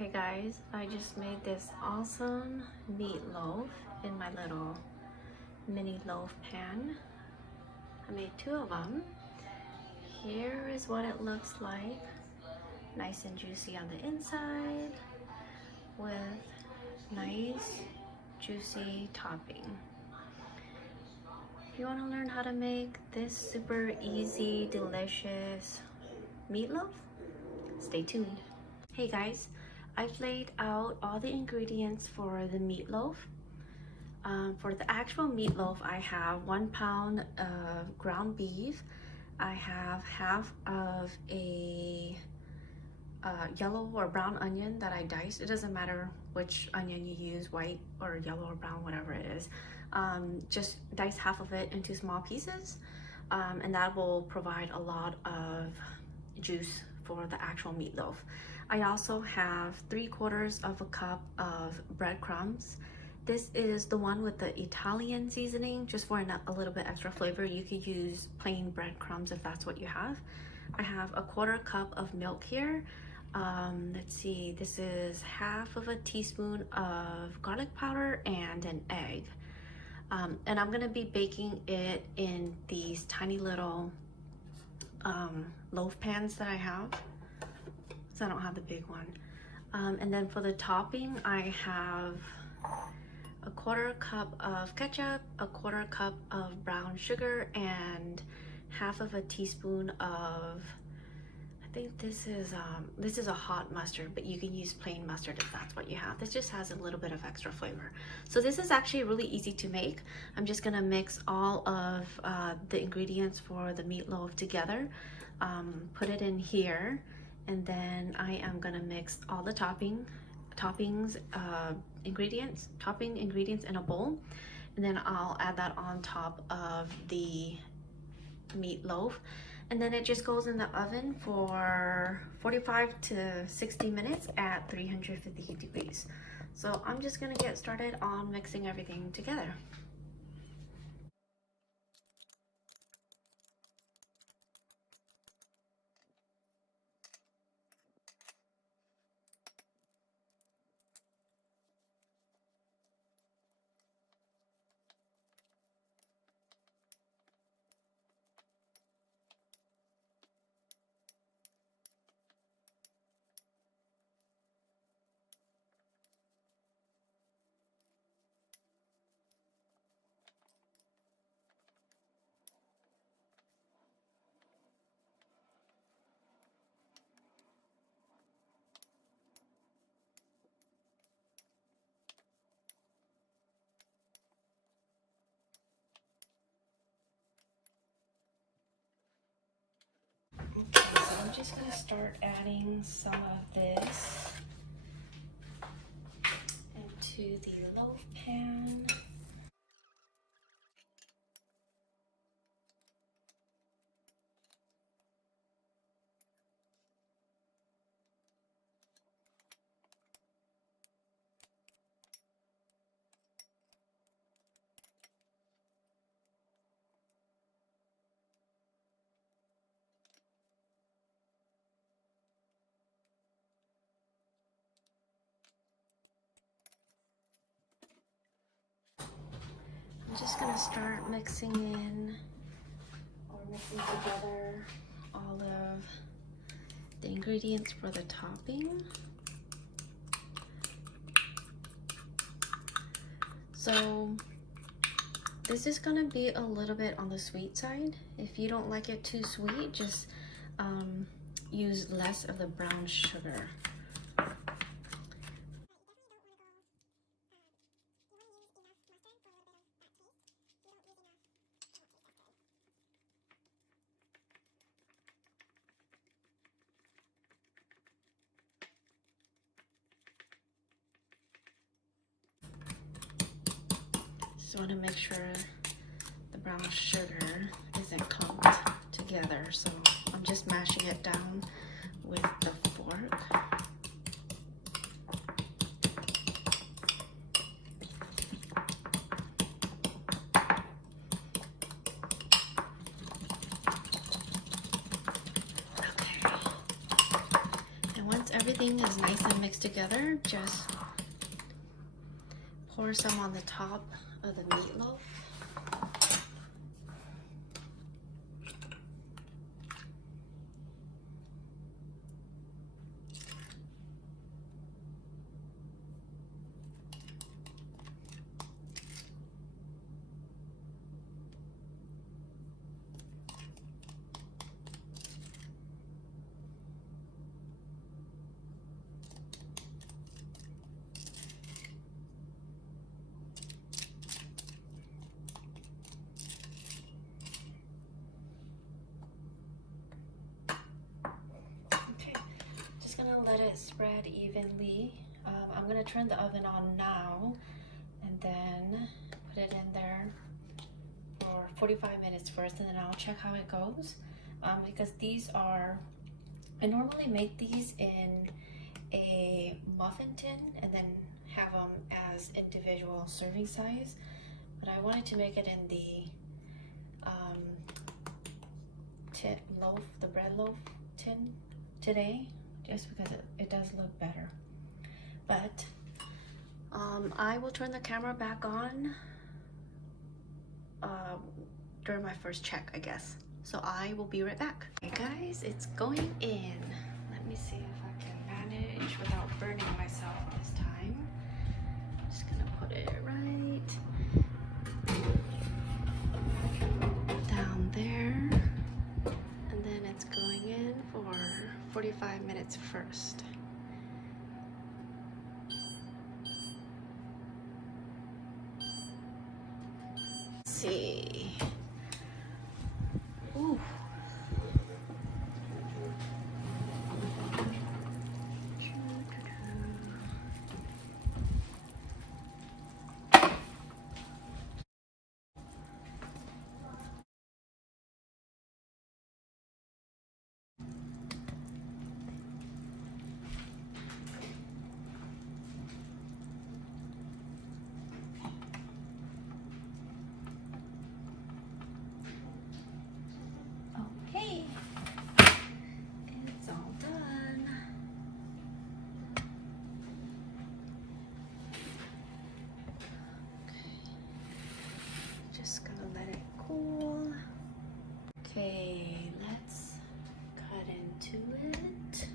Hey guys, I just made this awesome meatloaf in my little mini loaf pan. I made two of them. Here is what it looks like. Nice and juicy on the inside with nice juicy topping. If you want to learn how to make this super easy, delicious meatloaf, stay tuned. Hey guys, I've laid out all the ingredients for the meatloaf. For the actual meatloaf, I have 1 pound of ground beef. I have half of a yellow or brown onion that I diced. It doesn't matter which onion you use, white or yellow or brown, whatever it is. Just dice half of it into small pieces, and that will provide a lot of juice for the actual meatloaf. I also have 3/4 of a cup of breadcrumbs. This is the one with the Italian seasoning, just for a little bit extra flavor. You could use plain breadcrumbs if that's what you have. I have a 1/4 cup of milk here. Let's see, this is half of a teaspoon of garlic powder and an egg. And I'm gonna be baking it in these tiny little loaf pans that I have, so I don't have the big one. And then for the topping, I have a 1/4 cup of ketchup, a 1/4 cup of brown sugar, and half of a teaspoon of, I think this is a hot mustard, but you can use plain mustard if that's what you have. This just has a little bit of extra flavor. So this is actually really easy to make. I'm just gonna mix all of the ingredients for the meatloaf together, put it in here, and then I am gonna mix all the topping ingredients in a bowl, and then I'll add that on top of the meatloaf, and then it just goes in the oven for 45 to 60 minutes at 350 degrees. So I'm just gonna get started on mixing everything together. Okay, so I'm just gonna start adding some of this into the loaf pan. I'm just gonna start mixing together all of the ingredients for the topping. So this is gonna be a little bit on the sweet side. If you don't like it too sweet, just use less of the brown sugar. Just want to make sure the brown sugar isn't clumped together, so I'm just mashing it down with the fork. everything is nice and mixed together, just pour some on the top of the meatloaf. Let it spread evenly. I'm gonna turn the oven on now and then put it in there for 45 minutes first, and then I'll check how it goes. Because these are, I normally make these in a muffin tin and then have them as individual serving size, but I wanted to make it in the tin loaf, the bread loaf tin today, just because it does look better. But I will turn the camera back on during my first check, I guess. So I will be right back. Okay guys, it's going in. Let me see if I can manage without burning myself this time. I'm just gonna put it right down there. And then it's going in for 45 minutes first. Let's see. Ooh. Okay, it's all done. Okay, just gonna let it cool. Okay, let's cut into it.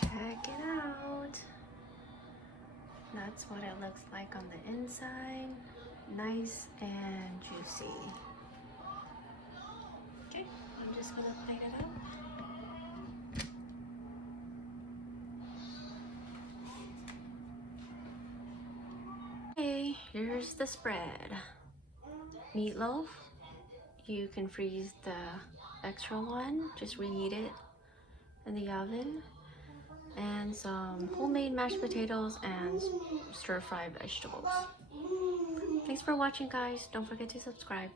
Check it out. That's what it looks like on the inside. Nice and juicy. Okay, I'm just gonna plate it out. Okay, here's the spread. Meatloaf. You can freeze the extra one, just reheat it in the oven. And some homemade mashed potatoes and stir-fried vegetables. Thanks for watching, guys. Don't forget to subscribe.